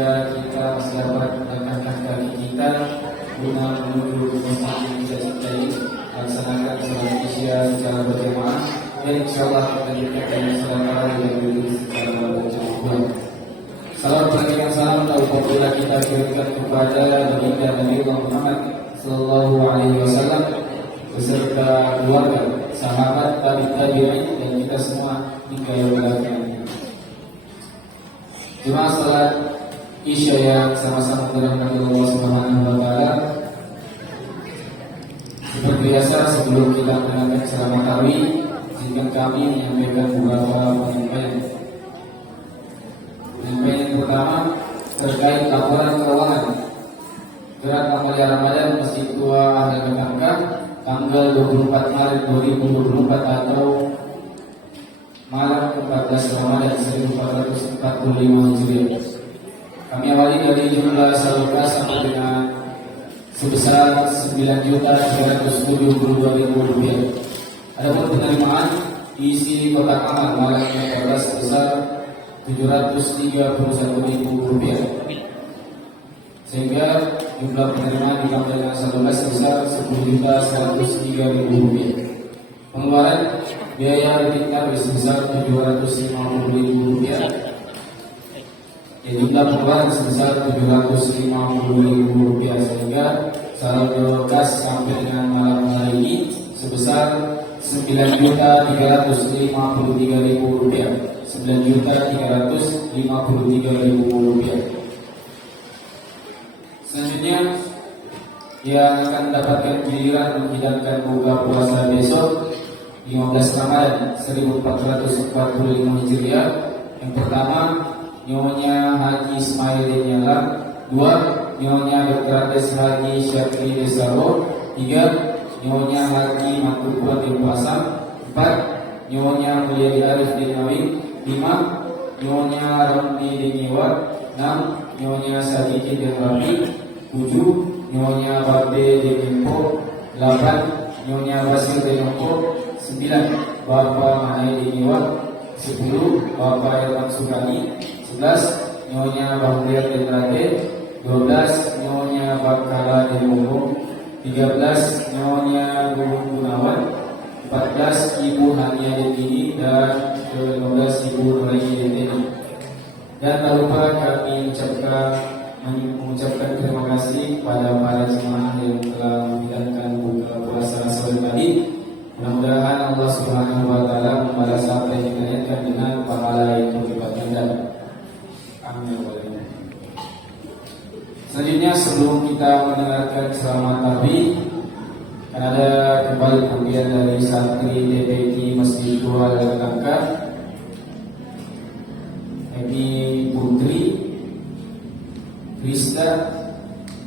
sehingga kita masih dapat melangkahkan kaki kita guna menuju masjid yang kita cintai, laksanakan salat isya secara berjamaah, dan insyaallah kita diberkahi salat tarawih yang dulu secara berjamaah. Salam berikan salam alhamdulillah kita kirimkan kepada baginda Nabi Muhammad sallallahu alaihi wasallam beserta keluarga, sahabat, tabi'in dan kita semua hingga yaumil akhir. Jemaah salat Isya yang sama-sama dirahmati Allah Subhanahu wa taala. Seperti biasa sebelum kita mendengarkan ceramah tarawih, izinkan kami menyampaikan beberapa penyampaian. Penyampaian yang pertama terkait laporan keuangan Gerak Amalia Ramadan Masjid Tua Ahlul Mekah tanggal 24 Maret 2024 atau malam 14 Ramadan 1445 Hijriah. Kami awali dari jumlah saldo kas sampai dengan sebesar Rp9.372.000. Adapun penerimaan isi kotak amal malam 14 sebesar Rp731.000. Sehingga jumlah penerimaan ditambah dengan saldo kas sebesar Rp10.103.000. Pengeluaran biaya retail sebesar Rp750.000. Jumlah pengeluaran sebesar Rp750.000 sehingga saldo kas sampai dengan malam hari ini sebesar Rp9.353.000. Rp9.353.000. Selanjutnya yang akan mendapatkan giliran menghidangkan buka puasa besok 15 Ramadan 1445 Hijriah. Yang pertama Nyonya Haji Ismail Denyala. 2. Nyonya Dr. Andes Haji Syafri Desaro. 3. Nyonya Haji Matukuan Dempasam. 4. Nyonya Mulyadi Arif Denawi. 5. Nyonya Ramli Denyewa. 6. Nyonya Sadiki Denrapi. 7. Nyonya Babe Denimpo. 8. Nyonya Basir Denimpo. 9. Bapak Manai Denyewa. 10. Bapak Irwan Sukani. 11. Nyonya Bangdir Denrate. 12. Nyonya Bakala Denmogo. 13. Nyonya Guru Gunawan. 14. Ibu Hania Dentini. Dan 15. Ibu Nuraini Dentini. Dan tak lupa kami mengucapkan terima kasih kepada para jemaah yang telah menghidangkan buka puasa sore tadi. Mudah-mudahan Allah Subhanahu wa taala membalas apa yang kita niatkan dengan pahala yang berlipat ganda. Amin. Selanjutnya sebelum kita mendengarkan ceramah tarawih, akan ada kembali pemberian dari santri DPT Masjid Tua Ahlul Mekah, Emi Putri, Krista,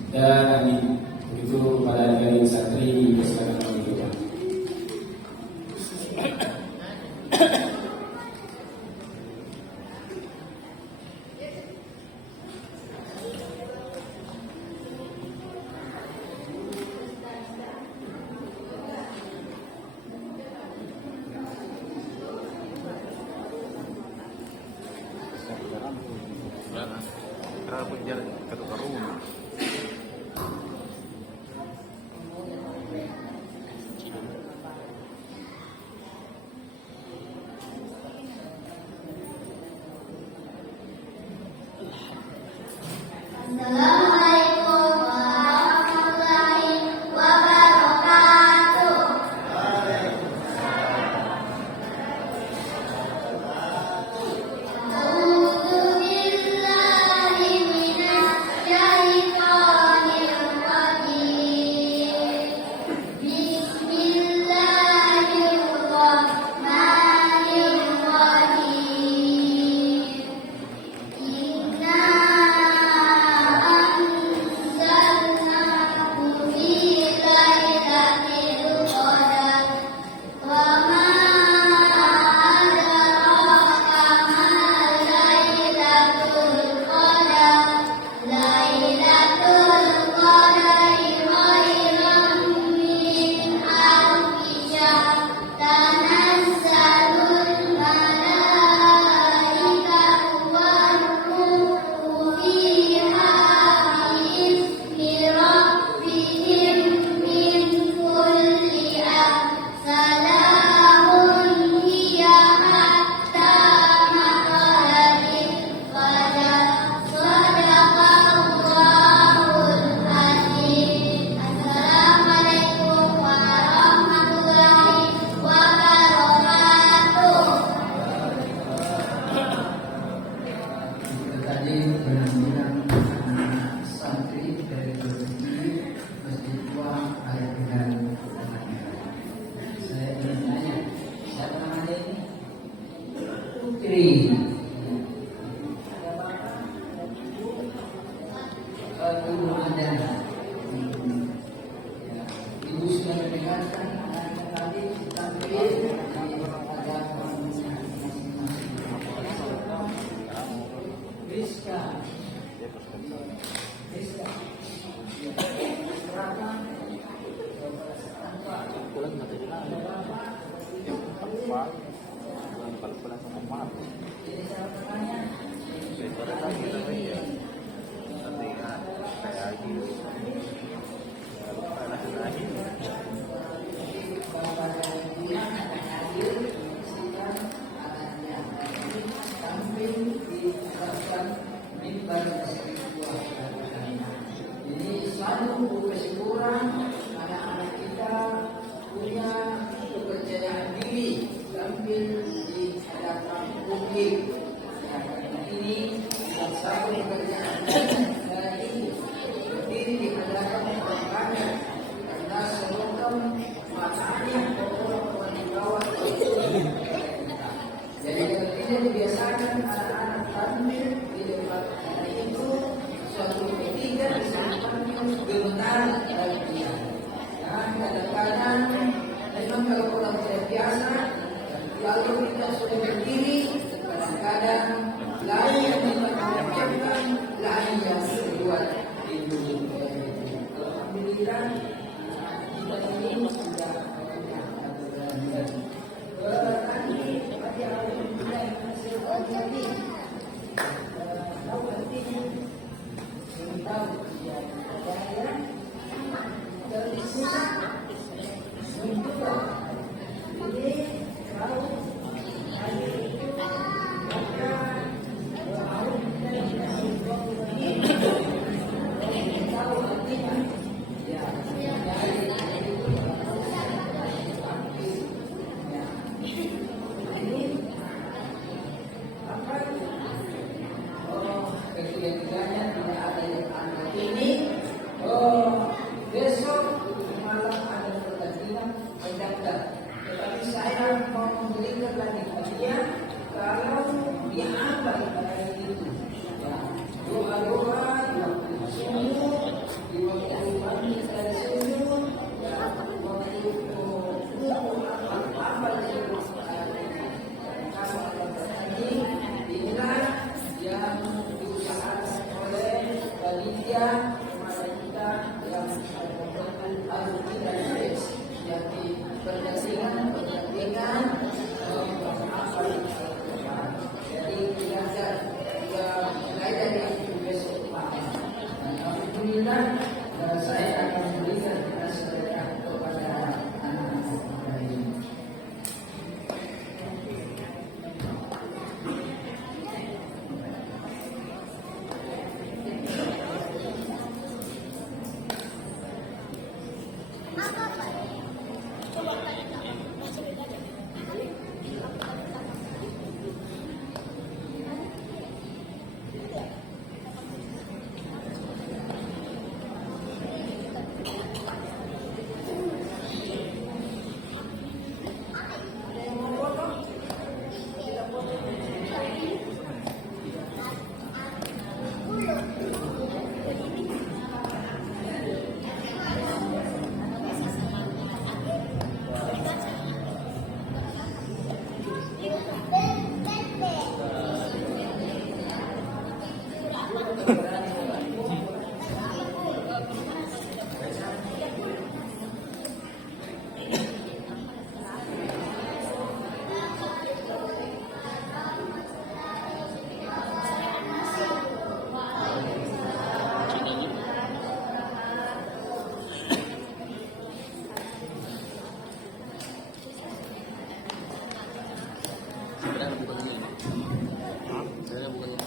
dan Amin. Begitu pada adik-adik santri silakan menunjukkan. Ibu Anda. Ya, Ibu sudah mendengarkan anak tadi tampil di agama masing-masing. Rizka. Serahkan ini selalu kesyukuran anak-anak kita punya kepercayaan diri tampil di hadapan publik. Ini satu pekerjaan dari berdiri di hadapan orang karena seluruh matanya orang di bawah. Jadi kalau tidak dibiasakan anak-anak tampil di depan itu suatu ketiga disebutkan gemetar dan dia. Dan kadang-kadang memang kalau orang tidak biasa, lalu kita sudah berdiri, kadang-kadang lain yang mengajarkan, lain yang berbuat itu. Alhamdulillah kita ini sudah punya aturan. Berarti pada awal kita yang jadi tahu penting tahu ya dari sini mencoba ini tahu hari itu maka tahu tahu artinya ya dari ini apa ketiga-tiganya tidak ada yang anak ini besok malam ada pertandingan mendaftar, tetapi saya mau memberikan lagi hadiah kalau diambil pada itu ya, doa-doa di waktu subuh, di waktu pagi saya subuh ya, waktu apa inilah yang diusahakan oleh panitia kepada kita yang harus tidak stres, jadi pertandingan jadi belajar mulai dari besok pagi. Alhamdulillah saya akan memberikan sedekah kepada anak-anak ini.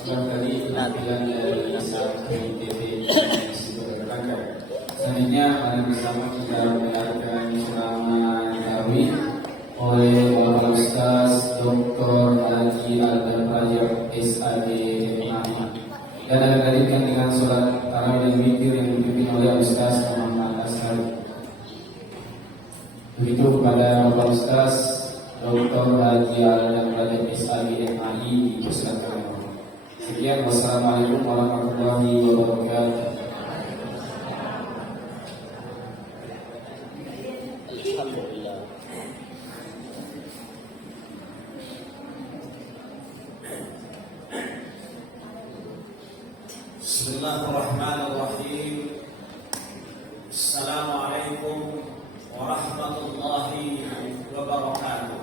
Barangkali penampilan dari saat BPT beragam. Selanjutnya mari bersama kita mendengarkan ceramah tarawih oleh Bapak Ustaz Dr. Haji Adam Rajab SAD MAI dan akan dilanjutkan dengan sholat tarawih dan witir yang dipimpin oleh Ustaz Muhammad Ashari. Begitu kepada Bapak Ustaz Dr. Haji Adam Rajab SAD MAI dipersilakan. Sekian, wassalamualaikum warahmatullahi wabarakatuh. Bismillahirrahmanirrahim. Assalamualaikum warahmatullahi wabarakatuh.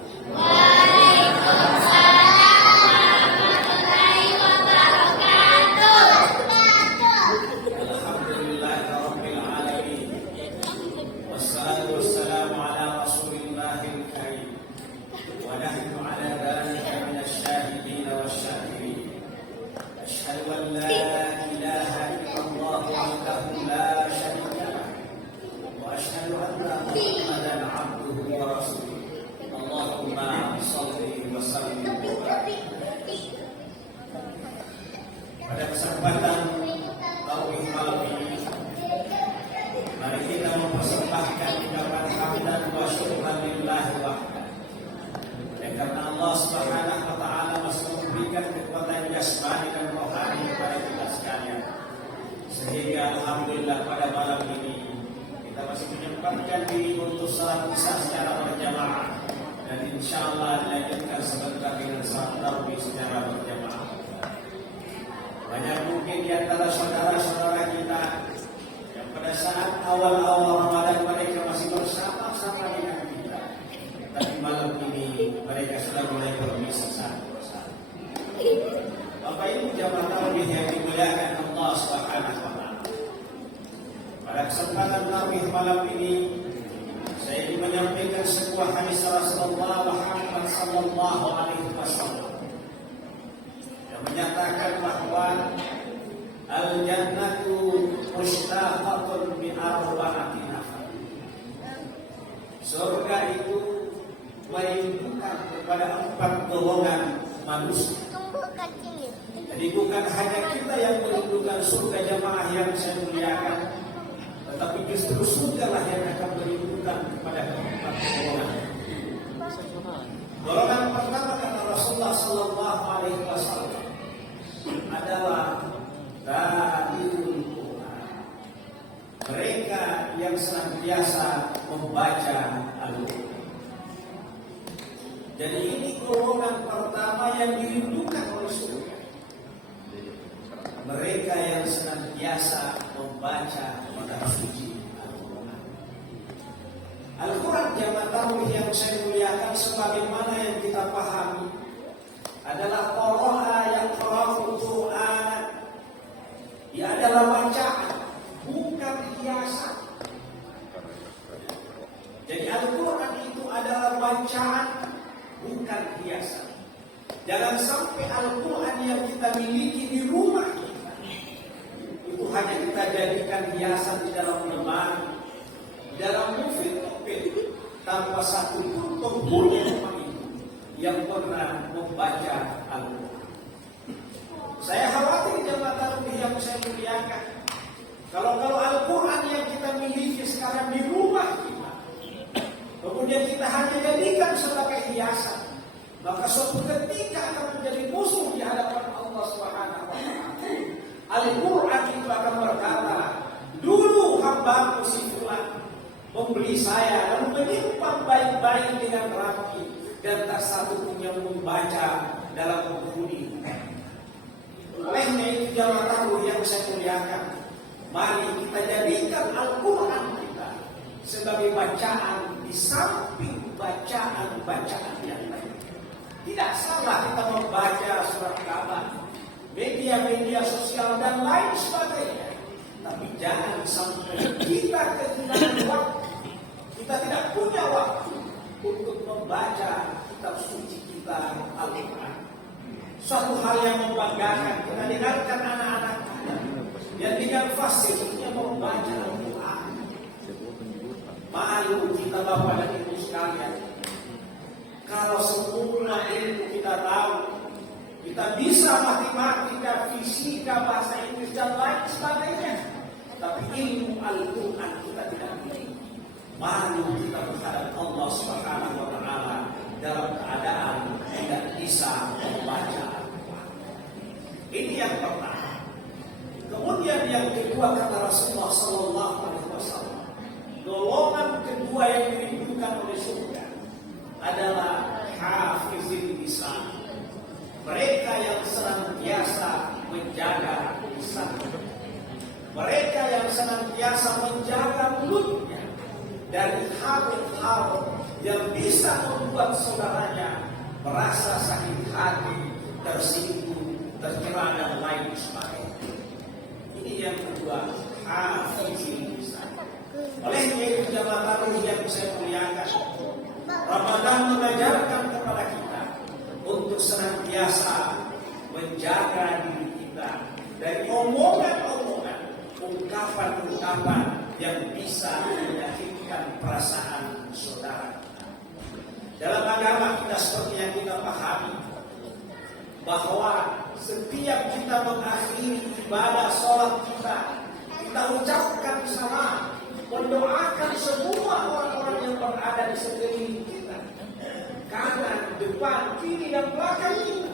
Alhamdulillahirabbil alamin. Wassalatu wassalamu ala rasulillahil karim. Wa nahnu ala dhalika minasyahidin wasyakirin. Asyhadu an la ilaha illallah wahdahu la syarika lah. Wa asyhadu anna Muhammadan abduhu wa rasuluh. Allahumma shalli wa sallim wa barik. Pada kesempatan Tauhid malam ini, mari kita mempersembahkan ucapan hamdan wa syukran lillahi wahdah. Dan karena Allah Subhanahu wa taala masih memberikan kekuatan jasmani dan rohani kepada kita sekalian, sehingga alhamdulillah pada malam ini kita masih menyempatkan diri untuk salat isya secara berjamaah, dan insyaallah dilanjutkan sebentar dengan salat tarawih secara berjamaah. Banyak mungkin di antara saudara-saudara kita yang pada saat awal-awal Ramadan mereka masih bersama-sama dengan kita, tapi malam ini mereka sudah mulai berpisah satu persatu. Bapak Ibu jamaah tarawih yang dimuliakan Allah Subhanahu wa taala. Pada kesempatan tarawih malam ini saya ingin menyampaikan sebuah hadis Rasulullah Muhammad sallallahu alaihi wasallam yang menyatakan bahwa al-jannatu mushtaqatun bi arba'ati nafar. Surga itu merindukan kepada 4 golongan manusia. Jadi bukan hanya kita yang merindukan surga jamaah yang saya muliakan, tetapi justru surga lah yang akan merindukan kepada 4 golongan. Golongan pertama kata Rasulullah sallallahu alaihi wasallam adalah Qari'ul Quran. Mereka yang senantiasa membaca Al-Quran. Jadi ini golongan pertama yang dirindukan oleh surga. Mereka yang senantiasa membaca kitab suci Al-Quran. Al-Quran jamaah tarawih yang saya muliakan, sebagaimana yang kita pahami, adalah qira'a yang qara'ul Quran. Ia adalah bacaan, bukan hiasan. Jadi Al-Quran itu adalah bacaan, bukan hiasan. Jangan sampai Al-Quran yang kita miliki di rumah kita itu hanya kita jadikan hiasan di dalam lemari, di dalam mobil, tanpa satu pun penghuni rumah itu yang pernah membaca Al-Quran. Saya khawatir jemaah tarawih yang saya muliakan, kalau Al-Quran yang kita miliki sekarang di rumah kita, kemudian kita hanya jadikan sebagai hiasan, maka suatu ketika akan menjadi musuh di hadapan Allah Subhanahu wa taala. Al-Quran itu akan berkata, dulu hamba si fulan membeli saya lalu menyimpan baik-baik dengan rapi, dan tak satu pun yang membaca dalam buku ini. Olehnya itu jamaah tarawih yang saya muliakan, mari kita jadikan Al-Quran kita sebagai bacaan di samping bacaan-bacaan yang lain. Tidak salah kita membaca surat kabar, media-media sosial dan lain sebagainya, tapi jangan sampai kita kehilangan waktu. Kita tidak punya waktu untuk membaca kitab suci kita Al-Quran. Suatu hal yang membanggakan, kita dengarkan anak-anak kita yang dengan fasihnya membaca Al-Quran. Malu kita Bapak dan Ibu sekalian, kalau semua ilmu kita tahu, kita bisa matematika, fisika, bahasa Inggris dan lain sebagainya, tapi ilmu Al-Quran kita tidak miliki. Malu kita menghadap Allah Subhanahu wa taala dalam keadaan tidak bisa membaca Al-Quran. Ini yang pertama. Kemudian yang kedua kata Rasulullah sallallahu alaihi wasallam, golongan kedua yang dirindukan oleh surga adalah hafizil lisan. Mereka yang senantiasa menjaga lisan. mereka yang senantiasa menjaga mulutnya dari hal-hal yang bisa membuat saudaranya merasa sakit hati, tersinggung, tercela dan lain sebagainya. Ini yang kedua, hafizil lisan. Olehnya itu jamaah tarawih yang saya muliakan, Ramadan mengajarkan kepada kita untuk senantiasa menjaga diri kita dari omongan-omongan, ungkapan-ungkapan yang bisa menyakitkan perasaan saudara. Dalam agama kita seperti yang kita pahami bahwa setiap kita mengakhiri ibadah sholat kita ucapkan salam, mendoakan semua orang-orang yang berada di sekeliling kita, kanan, depan, kiri dan belakang kita,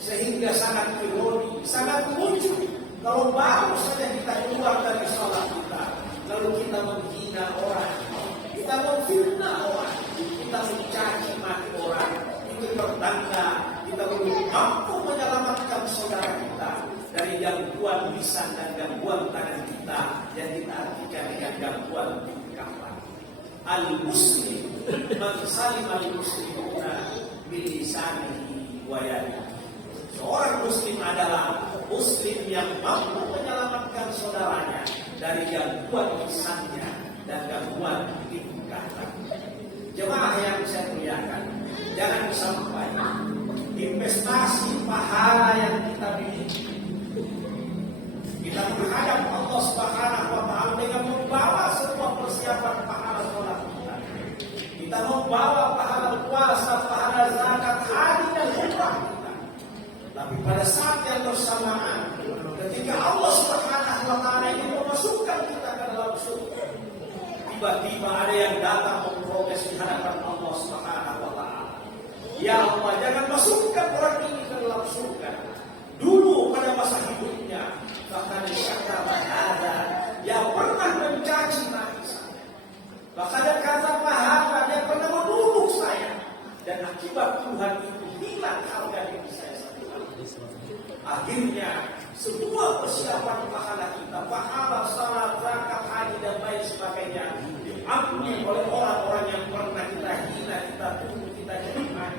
sehingga sangat ironi, sangat lucu kalau baru saja kita keluar dari sholat kita, lalu kita menghina orang, kita memfitnah orang, kita mencaci maki orang. Itu pertanda kita belum mampu menyelamatkan saudara kita dari gangguan lisan dan gangguan tangan kita yang kita artikan dengan gangguan tingkahnya. Al-Muslim man salim al-muslimuna bil lisanihi wa yadihi. Seorang muslim adalah muslim yang mampu menyelamatkan saudaranya dari gangguan lisannya dan gangguan tingkahnya. Jemaah yang saya muliakan, jangan sampai investasi pahala yang kita miliki, kita menghadap Allah Subhanahu wa Ta'ala dengan membawa semua persiapan pahala sholat kita. Kita membawa pahala puasa, pahala zakat, haji dan umrah kita. Tapi pada saat yang bersamaan, ketika Allah Subhanahu wa Ta'ala ini memasukkan kita ke dalam surga, tiba-tiba ada yang datang memprotes di hadapan Allah Subhanahu wa Ta'ala. Ya Allah, jangan masukkan orang ini ke dalam surga. Dulu pada masa hidupnya, bahkan syakara ada yang pernah mencaci maki saya. Bahkan dia kata pahala, dia pernah menuduh saya. Dan akibat Tuhan itu hilang harga diri saya satu. Akhirnya semua persiapan pahala kita, pahala salat, zakat, haji dan lain sebagainya, diambil oleh orang-orang yang pernah kita hina, kita tuduh, kita jadikan,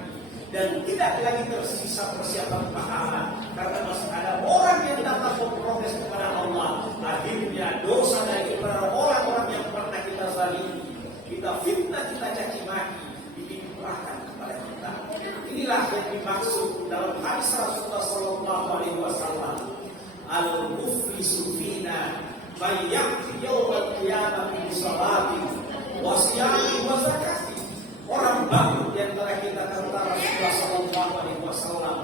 dan tidak lagi tersisa persiapan pahala karena masih ada orang yang datang memprotes kepada Allah. Akhirnya dosa dari kepada orang-orang yang pernah kita zalimi, kita fitnah, kita caci maki, ditimpahkan kepada kita. Inilah yang dimaksud dalam hadis Rasulullah sallallahu alaihi wasallam, al-muflisu fina man ya'ti yawmal qiyamati bi salati wa siyami wa zakati. Orang baru di antara kita kata Rasulullah sallallahu alaihi wasallam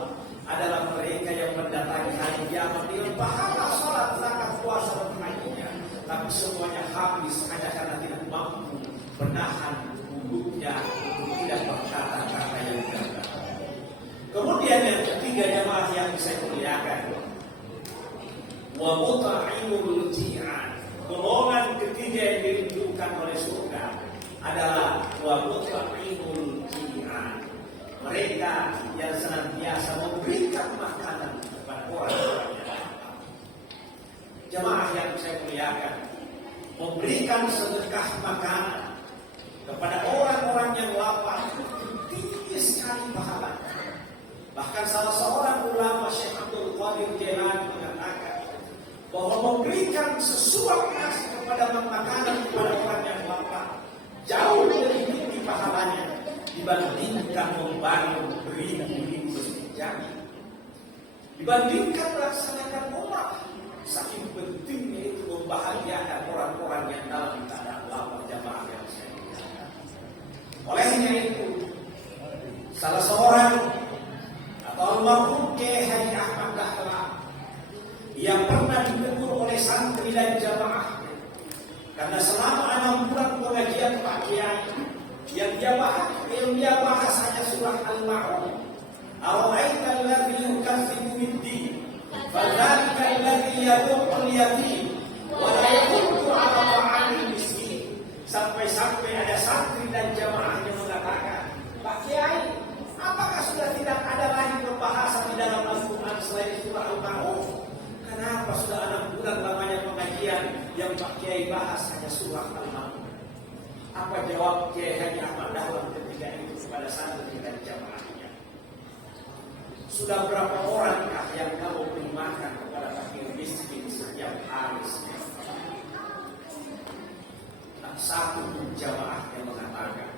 adalah mereka yang mendatangi hari kiamat dengan pahala salat, zakat, puasa dan lainnya, tapi semuanya habis hanya karena tidak mampu menahan mulutnya untuk tidak berkata-kata yang gagal. Kemudian yang ketiga jemaah yang saya muliakan, wa muta'imul ji'an. Golongan ketiga yang dirindukan oleh surga adalah wa muta'imul ji'an. Mereka yang senantiasa memberikan makanan kepada orang-orang yang lapar. Jemaah yang saya muliakan, memberikan sedekah makanan kepada orang-orang yang lapar itu tinggi sekali pahalanya. Bahkan salah seorang ulama, Syekh Abdul Qadir Jailani, mengatakan bahwa memberikan sesuap nasi kepada makanan kepada orang yang lapar jauh lebih tinggi pahalanya dibandingkan membangun beribu-ribu masjid jami, dibandingkan melaksanakan umrah. Saking pentingnya itu membahagiakan orang-orang yang dalam keadaan lapar. Jamaah yang saya muliakan, olehnya itu salah seorang atau almarhum Kiai Ahmad Dahlan yang pernah ditegur oleh santri dan jamaah karena selama 6 bulan pengajian Pak Kiai yang dia bahas hanya surah Al-Ma'un. Ara'aita alladhi yukadzibu bid-din fadzalika alladhi yad'ul yatim wa la yahuddu 'ala ta'amil miskin. Sampai-sampai ada santri dan jamaah yang mengatakan, Pak Kiai, apakah sudah tidak ada lagi pembahasan di dalam Al-Quran selain surah Al-Ma'un? Kenapa sudah 6 bulan lamanya pengajian yang Pak Kiai bahas hanya surah Al-Maun. Apa jawab Kiai Haji Ahmad Dahlan ketika itu kepada santri dan jamaahnya? Sudah berapa orangkah yang kamu beri makan kepada fakir miskin setiap hari? Tak satu pun jamaah yang mengatakan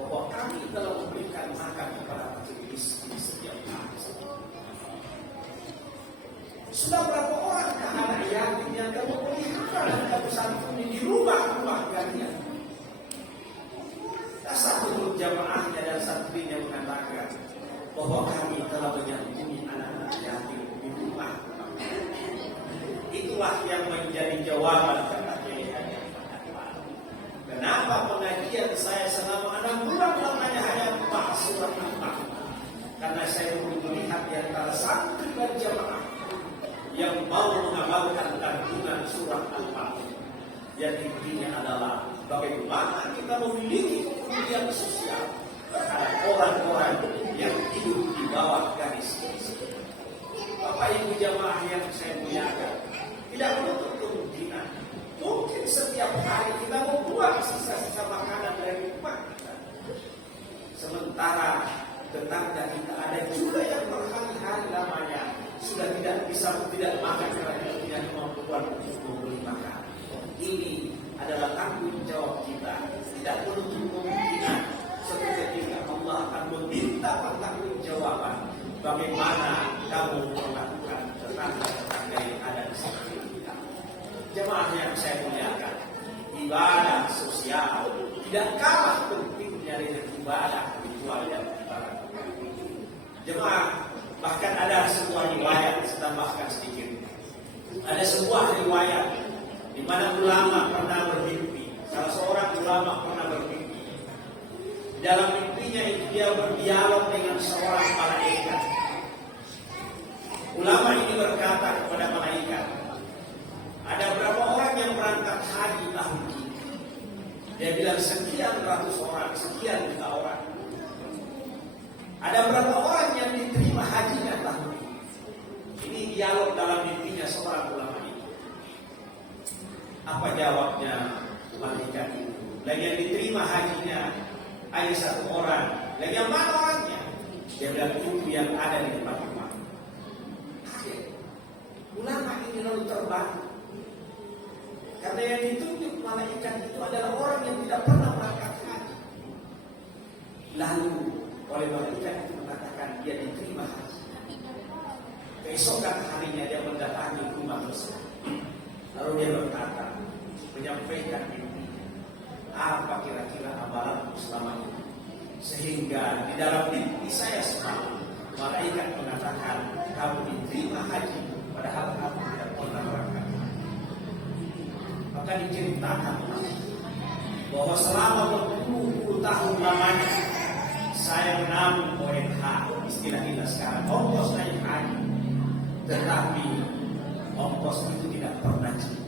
bahwa kami telah memberikan makan kepada fakir miskin setiap hari. Sudah berapa orangkah anak yatim yang kamu pelihara dan kamu santuni di rumah-rumah kalian? Tak satu pun jamaahnya dan santrinya mengatakan bahwa kami telah menyantuni anak-anak yatim di rumah. Itulah yang menjadi jawaban kata Kiai Haji. Kenapa pengajian saya selama 6 bulan lamanya hanya membahas surat Al-Maun? Karena saya belum melihat di antara santri dan jamaah yang mau mengamalkan kandungan surat Al-Maun. Yang intinya adalah bagaimana kita memiliki kepedulian sosial terhadap orang-orang yang hidup di bawah garis kemiskinan. Bapak Ibu jamaah yang saya muliakan, tidak menutup kemungkinan mungkin setiap hari kita membuang sisa-sisa makanan dari rumah kita. Sementara tetangga kita ada juga yang berhari-hari lamanya sudah tidak makan karena tidak punya kemampuan untuk membeli makan. Ini adalah tanggung jawab kita. Tidak menutup kemungkinan suatu ketika Allah akan meminta pertanggungjawaban bagaimana kamu melakukan tetangga-tetangga yang ada di sekitar kita. Jemaah yang saya muliakan, ibadah sosial tidak kalah pentingnya dengan ibadah ritual dan ibadah. Jemaah, bahkan ada sebuah riwayat, saya tambahkan sedikit. Ada sebuah riwayat di mana ulama pernah bermimpi. Salah seorang ulama pernah bermimpi. Dalam mimpinya itu dia berdialog dengan seorang malaikat. Ulama ini berkata kepada malaikat, ada berapa orang yang berangkat haji tahun ini? Dia bilang sekian ratus orang, sekian juta orang. Ada berapa orang yang diterima hajinya tahun ini? Ini dialog dalam mimpinya seorang ulama itu. Apa jawabnya malaikat itu? Lagi yang diterima hajinya hanya satu orang. Lagi yang mana orangnya? Dia bilang itu yang ada di depan rumah. Ulama ini lalu terbantu. Karena yang ditunjuk malaikat itu adalah orang yang tidak pernah berangkat haji. Lalu oleh malaikat itu mengatakan dia diterima haji. Keesokan harinya dia mendatangi rumah tersebut. Lalu dia berkata, menyampaikan mimpinya, apa kira-kira amalanku selama ini, sehingga di dalam mimpi saya semalam malaikat mengatakan kamu diterima haji padahal kamu tidak pernah berangkat. Maka diceritakan bahwa selama berpuluh-puluh tahun lamanya saya menabung ONH, istilah kita sekarang ongkos naik haji, tetapi ongkos itu tidak pernah cukup.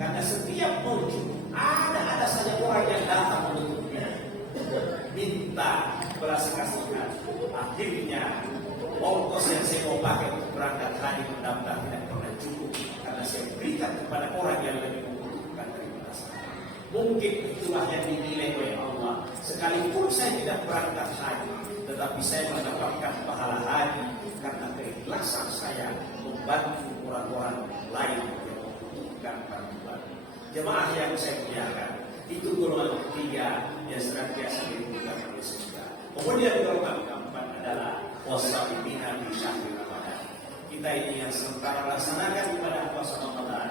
Karena setiap muncul ada saja orang yang datang menutupnya, minta belas kasihan. Akhirnya ongkos yang saya mau pakai untuk berangkat haji mendaftar tidak pernah cukup karena saya berikan kepada orang yang lebih membutuhkan daripada saya. Mungkin itulah yang dinilai oleh Allah. Sekalipun saya tidak berangkat haji, tetapi saya mendapatkan pahala haji karena keikhlasan saya membantu orang-orang lain yang membutuhkan bantuan. Jemaah yang saya muliakan, itu golongan ketiga yang senantiasa dirindukan oleh surga. Kemudian golongan keempat adalah wasabina di syahril Ramadan. Kita ini yang sementara melaksanakan ibadah puasa Ramadan,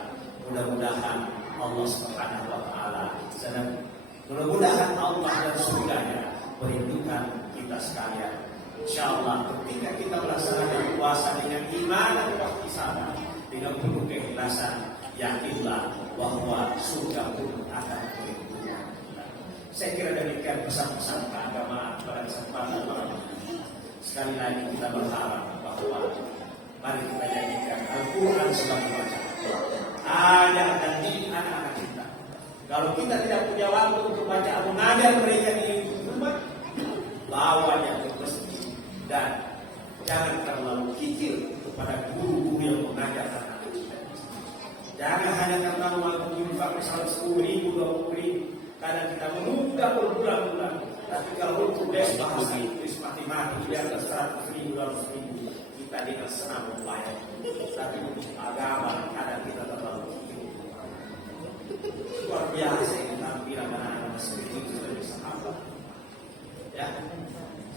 mudah-mudahan Allah Subhanahu wa taala dan mudah-mudahan Allah dan surganya merindukan kita sekalian. Insyaallah ketika kita melaksanakan puasa dengan iman dan ihtisaban, dengan penuh keikhlasan, yakinlah bahwa surga pun akan merindukan kita. Saya kira demikian pesan-pesan keagamaan pada kesempatan malam ini. Sekali lagi kita berharap bahwa mari kita jadikan Al-Quran sebagai bacaan. Ajar dan didik anak-anak kita. Kalau kita tidak punya waktu untuk baca, mengajar mereka di rumah, bawanya ke masjid dan jangan terlalu kikir kepada guru-guru yang mengajar anak-anak kita. Jangan hanya karena mampu infak misalnya 10.000, 20.000, kadang kita menunda berbulan-bulan. Tapi kalau untuk les bahasa Inggris, matematik di atas 100.000, 200.000, kita dengan senang membayar. Tapi untuk agama kadang kita terlalu luar biasa ini tampilan anak-anak seperti itu dari sahabat. Ya,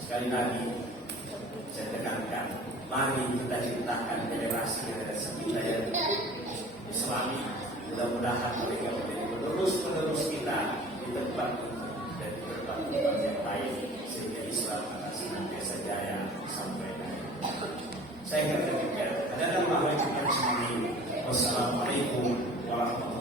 sekali lagi saya tekankan, mari kita ciptakan generasi kita yang Islami. Mudah-mudahan mereka menjadi penerus kita di tempat dan di tempat yang baik sehingga Islam akan senantiasa jaya sampai akhir. Saya katakan, ada Allah yang sendiri. Wassalamualaikum warahmatullahi wabarakatuh.